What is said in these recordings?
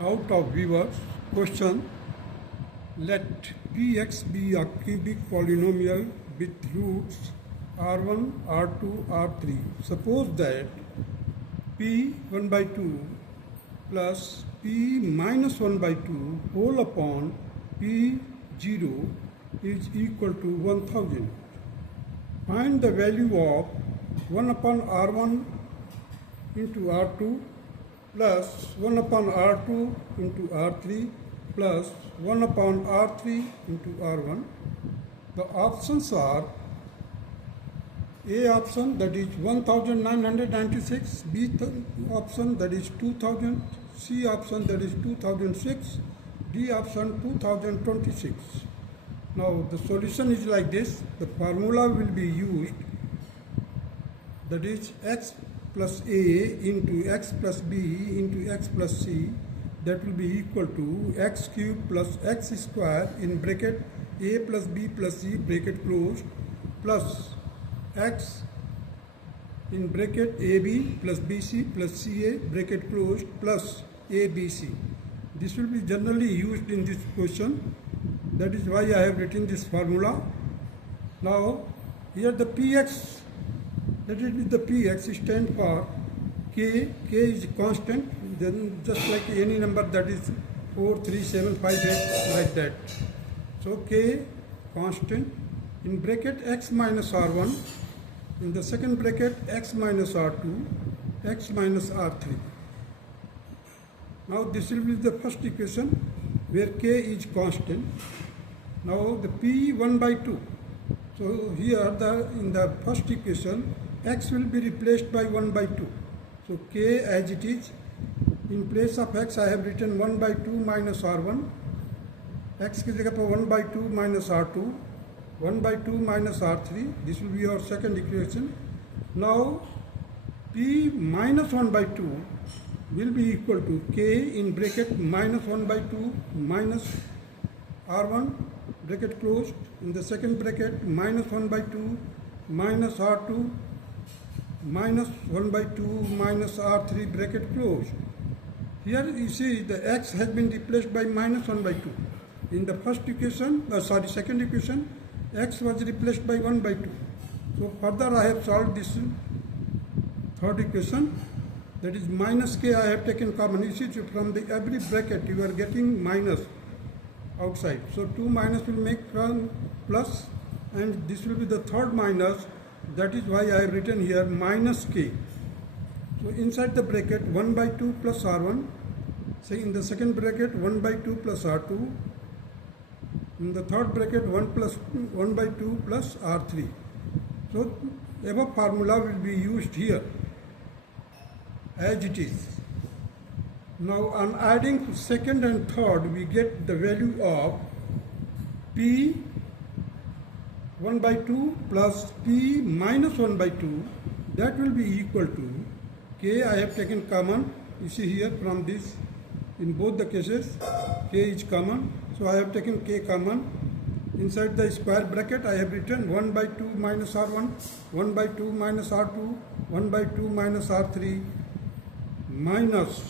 Out of viewers question, let Px be a cubic polynomial with roots r1, r2, r3. Suppose that p 1 by 2 plus p minus 1 by 2 whole upon p0 is equal to 1000. Find the value of 1 upon r1 into r2 plus 1 upon r2 into r3 plus 1 upon r3 into r1. The options are A option, that is 1996, B option, that is 2000, C option, that is 2006, D option 2026. Now the solution is like this. The formula will be used, that is x plus a into x plus b into x plus c, that will be equal to x cube plus x square in bracket a plus b plus c bracket closed plus x in bracket ab plus bc plus ca bracket closed plus abc. This will be generally used in this question. That is why I have written this formula. Now here the px, that is the px stand for k is constant, then just like any number, that is 4, 3, 7, 5, 8, like that. So k constant in bracket x minus r1, in the second bracket x minus r2, x minus r3. Now this will be the first equation where k is constant. Now the p 1 by 2. So here in the first equation x will be replaced by 1 by 2. So k as it is. In place of x I have written 1 by 2 minus r1. X की जगह पर 1 by 2 minus r2, 1 by 2 minus r3. This will be our second equation. Now p minus 1 by 2 will be equal to k in bracket minus 1 by 2 minus r1 bracket closed, in the second bracket minus 1 by 2 minus r2 minus 1 by 2 minus r3 bracket closed. Here you see the x has been replaced by minus 1 by 2. In the first equation, second equation, x was replaced by 1 by 2. So further I have solved this third equation, that is minus k I have taken common. You see from the every bracket you are getting minus outside. So 2 minus will make from plus, and this will be the third minus. That is why I have written here minus k. So inside the bracket 1 by 2 plus r1, say in the second bracket 1 by 2 plus r2, in the third bracket 1 by 2 plus r3. So above formula will be used here as it is. Now on adding second and third, we get the value of p 1 by 2 plus p minus 1 by 2, that will be equal to k I have taken common. You see here from this, in both the cases k is common, so I have taken k common. Inside the square bracket I have written 1 by 2 minus r1, 1 by 2 minus r2, 1 by 2 minus r3 minus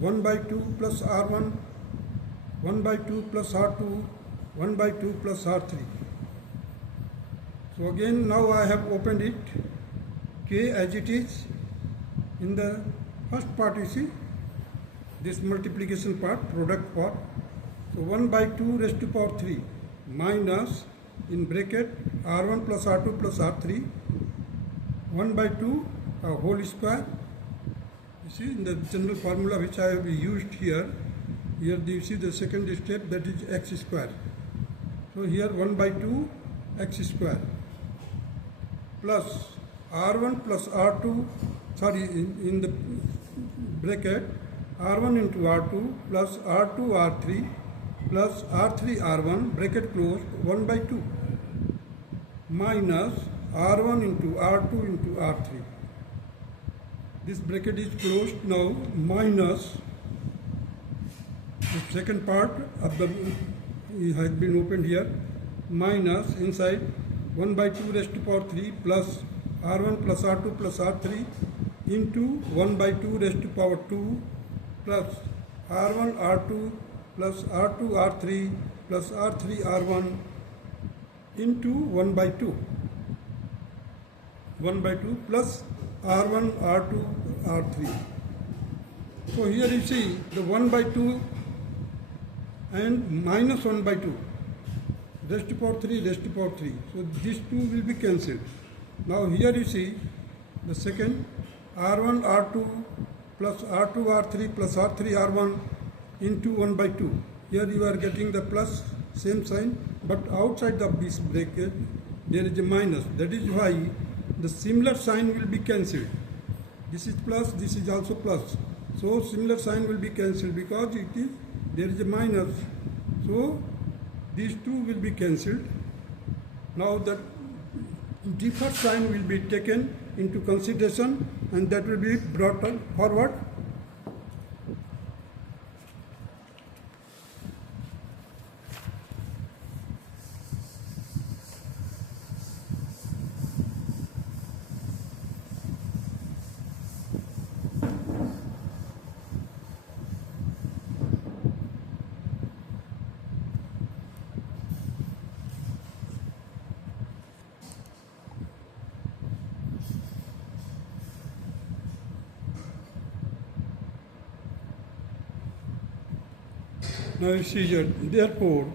1 by 2 plus r1, 1 by 2 plus r2, 1 by 2 plus r3. So again now I have opened it, k as it is. In the first part you see this multiplication part, product part. So 1 by 2 raised to power 3 minus in bracket r1 plus r2 plus r3, 1 by 2 whole square. You see in the general formula which I have used here, you see the second step, that is x square. So here 1 by 2 x square plus r1 plus r2, in the bracket r1 into r2 plus r2 r3 plus r3 r1 bracket closed 1 by 2 minus r1 into r2 into r3. This bracket is closed now, minus the second part of the has been opened here, minus inside 1 by 2 raised to power 3 plus r1 plus r2 plus r3 into 1 by 2 raised to power 2 plus R1 R2 plus R2 R3 plus R3 R1 into 1 by 2. 1 by 2 plus R1 R2 R3. So here you see the 1 by 2 and minus 1 by 2 raised to power 3 raised to power 3. So these two will be cancelled. Now here you see the second R1 R2 plus R2 R3 plus R3 R1 into 1 by 2. Here you are getting the plus, same sign, but outside of this bracket there is a minus. That is why the similar sign will be cancelled. This is plus, this is also plus. So similar sign will be cancelled because there is a minus. So these two will be cancelled. Now the deferred sign will be taken into consideration and that will be brought forward. Now you see here, therefore,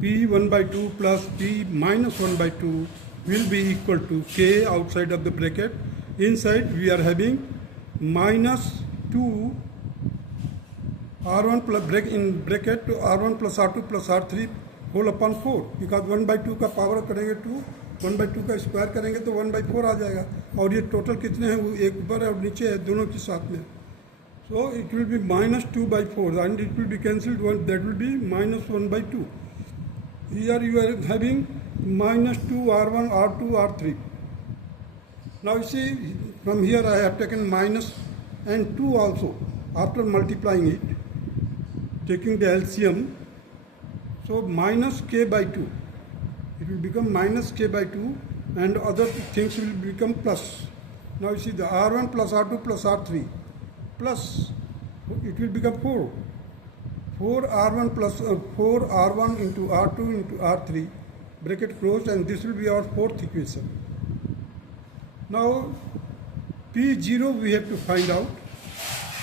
P 1 by 2 plus P minus 1 by 2 will be equal to K outside of the bracket. Inside we are having minus 2 R1 plus in bracket to R1 plus R2 plus R3 whole upon 4. Because 1 by 2 का power करेंगे 2, 1 by 2 का square करेंगे तो 1 by 4 आ जाएगा. और ये total कितने हैं, वो एक ऊपर और नीचे है, दोनों के साथ में. So it will be minus 2 by 4 and it will be cancelled, that will be minus 1 by 2. Here you are having minus 2 R1, R2, R3. Now you see, from here I have taken minus and 2 also after multiplying it, taking the LCM. So minus K by 2. It will become minus K by 2 and other things will become plus. Now you see the R1 plus R2 plus R3. Plus, it will become 4. 4 R1 plus 4 R1 into R2 into R3, bracket closed, and this will be our fourth equation. Now, P0 we have to find out.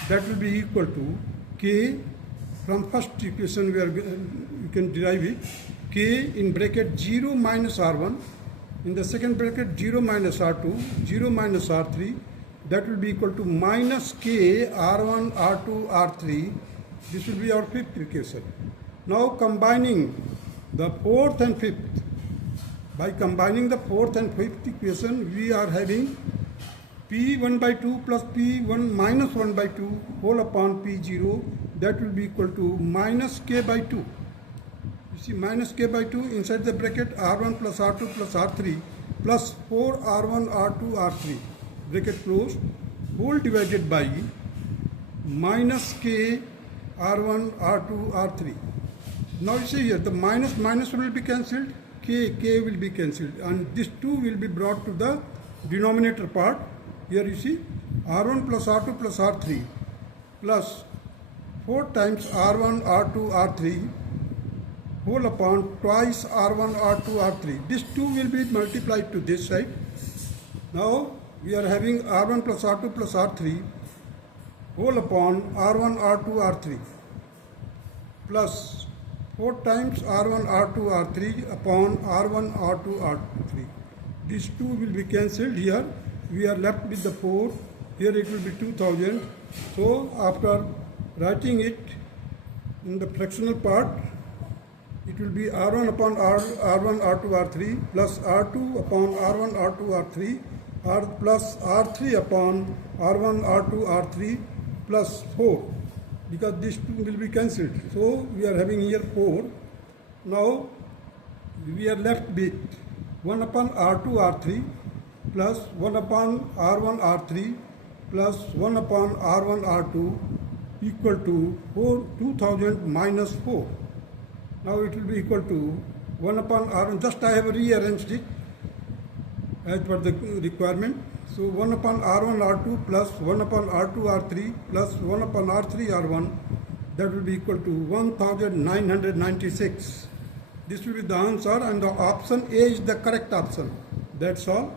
That will be equal to K. From first equation you can derive it. K in bracket 0 minus R1. In the second bracket 0 minus R2, 0 minus R3. That will be equal to minus K R1, R2, R3. This will be our fifth equation. Now combining the fourth and fifth. By combining the fourth and fifth equation, we are having P1 by 2 plus P1 minus 1 by 2 whole upon P0. That will be equal to minus K by 2. You see minus K by 2 inside the bracket R1 plus R2 plus R3 plus 4 R1, R2, R3. Bracket closed, whole divided by minus K R1, R2, R3. Now you see here, the minus will be cancelled, K will be cancelled, and this 2 will be brought to the denominator part. Here you see R1 plus R2 plus R3 plus 4 times R1, R2, R3 whole upon twice R1, R2, R3. This 2 will be multiplied to this side. Now we are having R1 plus R2 plus R3 whole upon R1, R2, R3 plus 4 times R1, R2, R3 upon R1, R2, R3. These 2 will be cancelled here. We are left with the 4. Here it will be 2000. So after writing it in the fractional part, it will be R1 upon R1, R2, R3 plus R2 upon R1, R2, R3 plus R3 upon R1, R2, R3 plus 4, because these 2 will be cancelled. So we are having here 4. Now we are left with 1 upon R2, R3 plus 1 upon R1, R3 plus 1 upon R1, R2 equal to 2000 minus 4. Now it will be equal to 1 upon R1. Just I have rearranged it as per the requirement. So 1 upon R1 R2 plus 1 upon R2 R3 plus 1 upon R3 R1, that will be equal to 1996. This will be the answer, and the option A is the correct option. That's all.